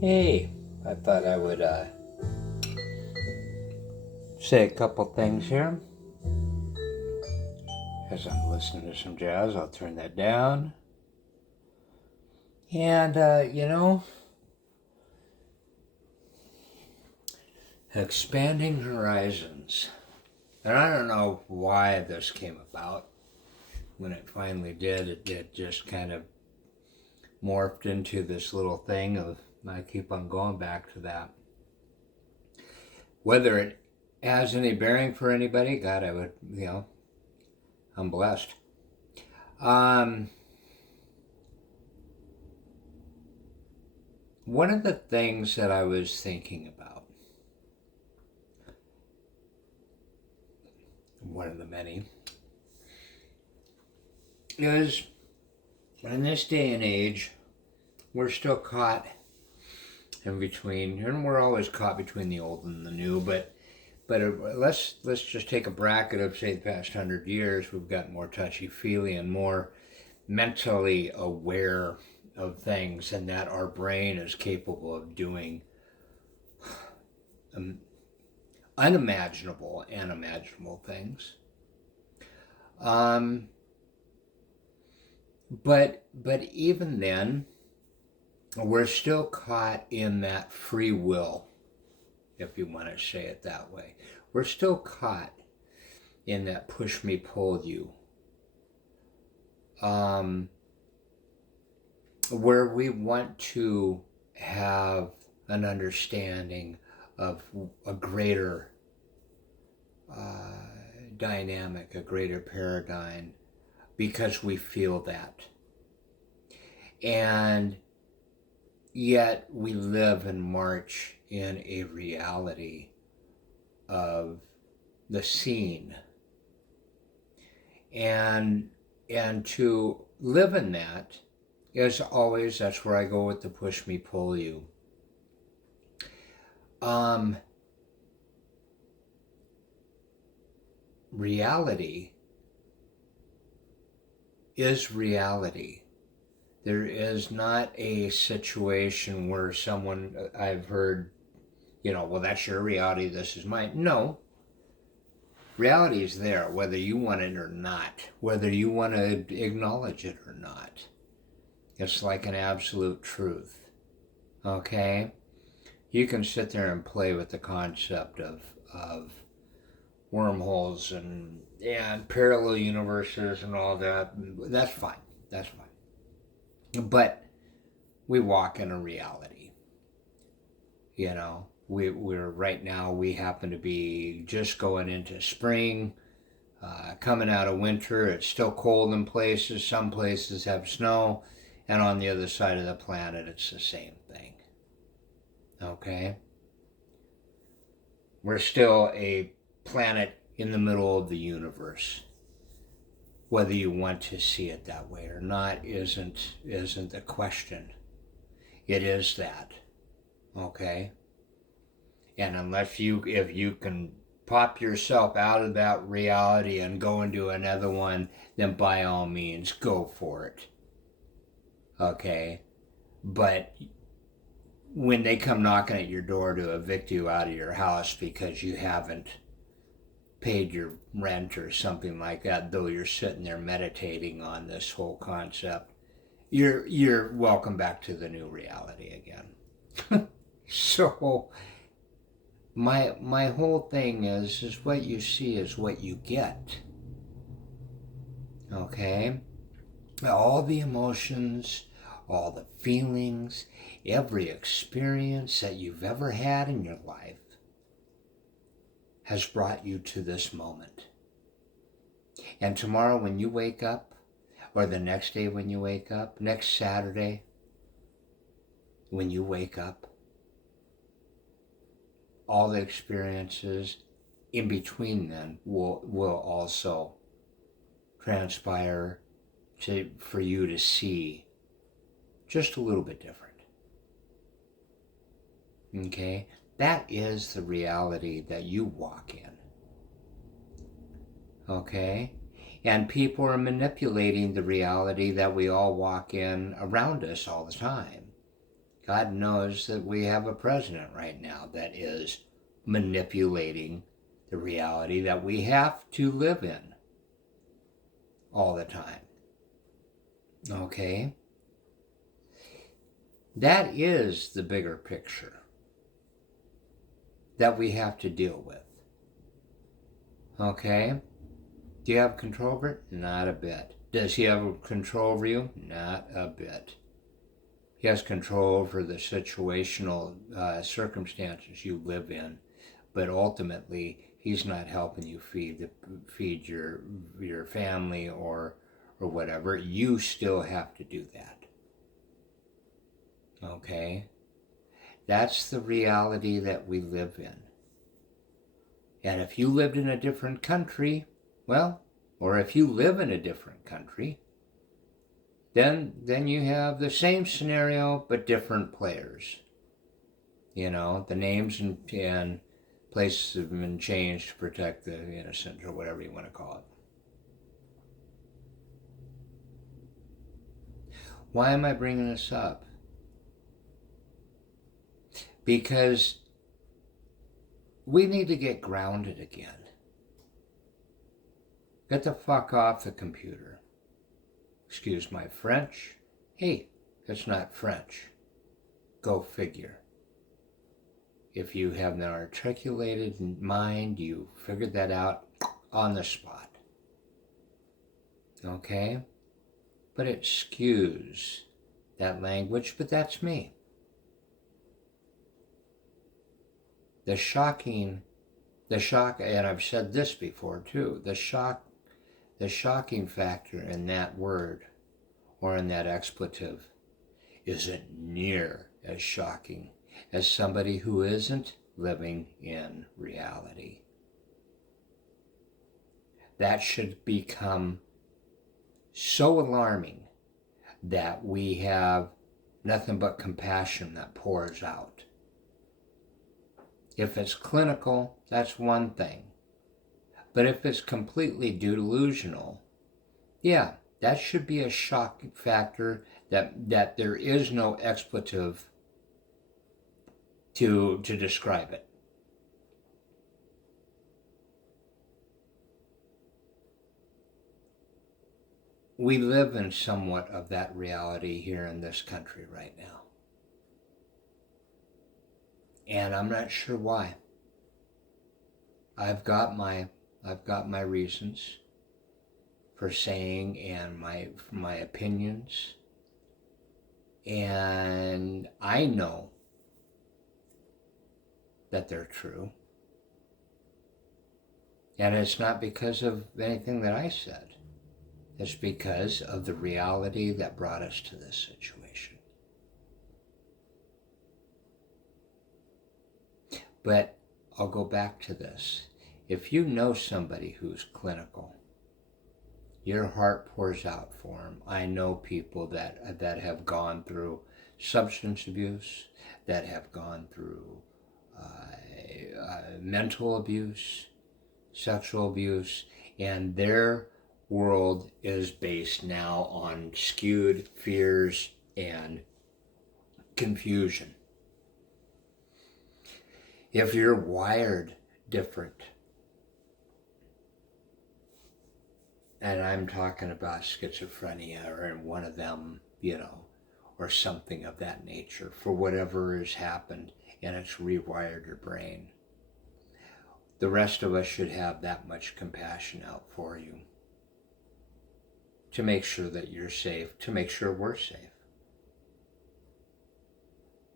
Hey, I thought I would say a couple things here. As I'm listening to some jazz, I'll turn that down. And, expanding horizons. And I don't know why this came about. When it finally did, it just kind of morphed into this little thing of, I keep on going back to that. Whether it has any bearing for anybody, God, I would, I'm blessed. One of the things that I was thinking about, one of the many, is in this day and age, we're still caught in between, and we're always caught between the old and the new, but let's just take a bracket of, say, the past 100 years. We've gotten more touchy-feely and more mentally aware of things, and that our brain is capable of doing unimaginable and imaginable things. But even then, we're still caught in that free will, if you want to say it that way. We're still caught in that push me, pull you. Where we want to have an understanding of a greater dynamic, a greater paradigm, because we feel that. And yet we live and march in a reality of the seen. And to live in that is always, that's where I go with the push me, pull you. Reality is reality. There is not a situation where someone, I've heard, well, that's your reality, this is mine. No. Reality is there, whether you want it or not, whether you want to acknowledge it or not. It's like an absolute truth. Okay? You can sit there and play with the concept of wormholes and parallel universes and all that. That's fine. That's fine. But we walk in a reality. We're right now, we happen to be just going into spring, coming out of winter. It's still cold in places. Some places have snow. And on the other side of the planet, it's the same thing. Okay? We're still a planet in the middle of the universe. Whether you want to see it that way or not isn't the question. It is that. Okay? And if you can pop yourself out of that reality and go into another one, then by all means, go for it. Okay? But when they come knocking at your door to evict you out of your house because you haven't paid your rent or something like that, though you're sitting there meditating on this whole concept, you're welcome back to the new reality again. So my whole thing is what you see is what you get. Okay? All the emotions, all the feelings, every experience that you've ever had in your life has brought you to this moment. And tomorrow when you wake up, or the next day when you wake up, next Saturday when you wake up, all the experiences in between then will also transpire for you to see just a little bit different. Okay? That is the reality that you walk in. Okay? And people are manipulating the reality that we all walk in around us all the time. God knows that we have a president right now that is manipulating the reality that we have to live in all the time. Okay? That is the bigger picture that we have to deal with. Okay? Do you have control over it? Not a bit. Does he have control over you? Not a bit. He has control over the situational circumstances you live in, but ultimately, he's not helping you feed your family or whatever. You still have to do that. Okay? That's the reality that we live in. And if you lived in a different country, well, or if you live in a different country, then you have the same scenario but different players. You know, the names and places have been changed to protect the innocent, or whatever you want to call it. Why am I bringing this up? Because we need to get grounded again. Get the fuck off the computer. Excuse my French. Hey, it's not French. Go figure. If you have an articulated mind, you figured that out on the spot. Okay? But it skews that language, but that's me. The shocking, and I've said this before too, the shocking factor in that word or in that expletive isn't near as shocking as somebody who isn't living in reality. That should become so alarming that we have nothing but compassion that pours out. If it's clinical, that's one thing. But if it's completely delusional, yeah, that should be a shock factor that there is no expletive to describe it. We live in somewhat of that reality here in this country right now. And I'm not sure why. I've got my reasons for saying and my opinions. And I know that they're true. And it's not because of anything that I said. It's because of the reality that brought us to this situation. But I'll go back to this. If you know somebody who's clinical, your heart pours out for them. I know people that have gone through substance abuse, that have gone through mental abuse, sexual abuse, and their world is based now on skewed fears and confusion. If you're wired different, and I'm talking about schizophrenia or in one of them, or something of that nature, for whatever has happened and it's rewired your brain, the rest of us should have that much compassion out for you to make sure that you're safe, to make sure we're safe.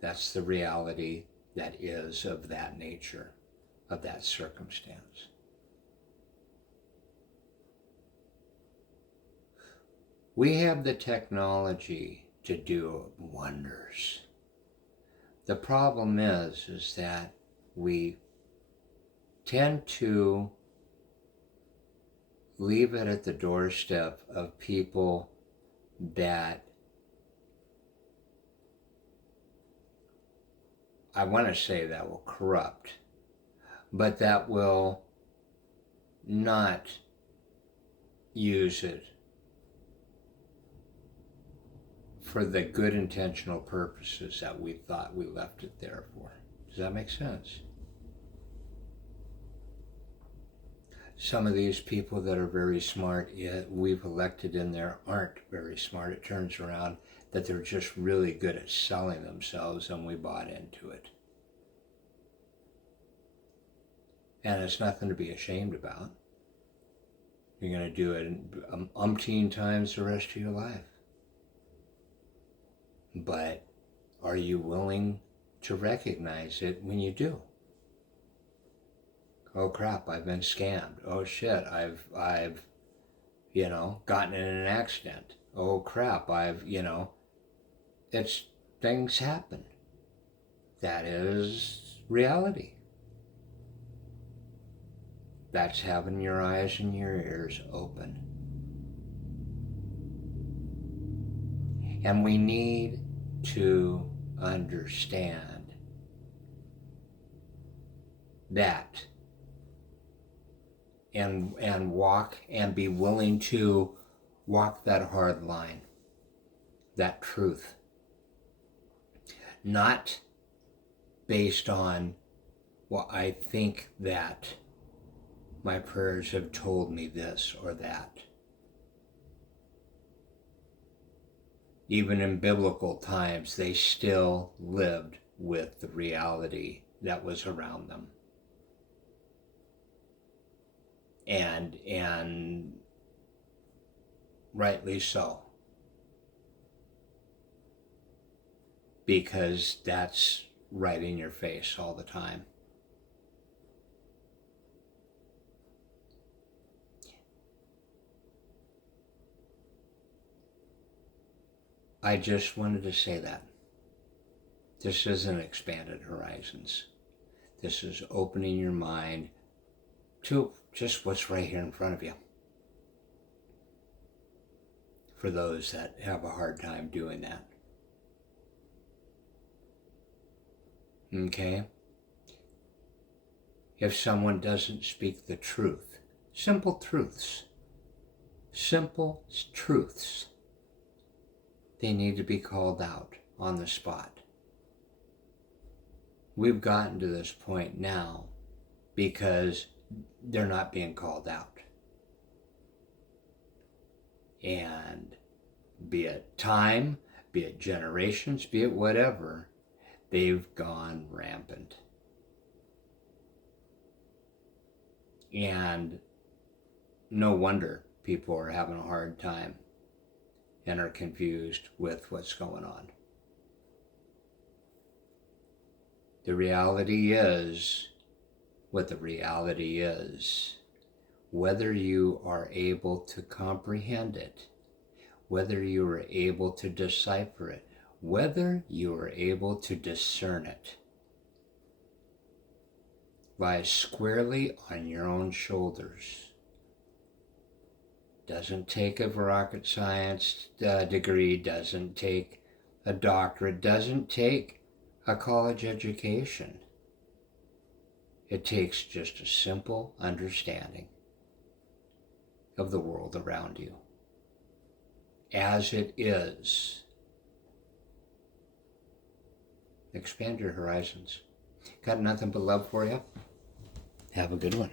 That's the reality that is of that nature, of that circumstance. We have the technology to do wonders. The problem is that we tend to leave it at the doorstep of people that, I want to say, that will corrupt, but that will not use it for the good intentional purposes that we thought we left it there for. Does that make sense? Some of these people that are very smart, yet we've elected in there, aren't very smart. It turns around that they're just really good at selling themselves, and we bought into it. And it's nothing to be ashamed about. You're going to do it umpteen times the rest of your life. But are you willing to recognize it when you do? Oh crap, I've been scammed. Oh shit, I've gotten in an accident. Oh crap, it's, things happen. That is reality. That's having your eyes and your ears open. And we need to understand that and walk and be willing to walk that hard line, that truth. Not based on, well, I think that my prayers have told me this or that. Even in biblical times, they still lived with the reality that was around them. And rightly so. Because that's right in your face all the time. I just wanted to say that. This isn't expanded horizons. This is opening your mind to just what's right here in front of you. For those that have a hard time doing that. Okay? If someone doesn't speak the truth, simple truths, they need to be called out on the spot. We've gotten to this point now because they're not being called out. And be it time, be it generations, be it whatever, they've gone rampant. And no wonder people are having a hard time and are confused with what's going on. The reality is what the reality is. Whether you are able to comprehend it, whether you are able to decipher it, whether you are able to discern it, lies squarely on your own shoulders. Doesn't take a rocket science degree, doesn't take a doctorate, doesn't take a college education. It takes just a simple understanding of the world around you as it is. Expand your horizons. Got nothing but love for you. Have a good one.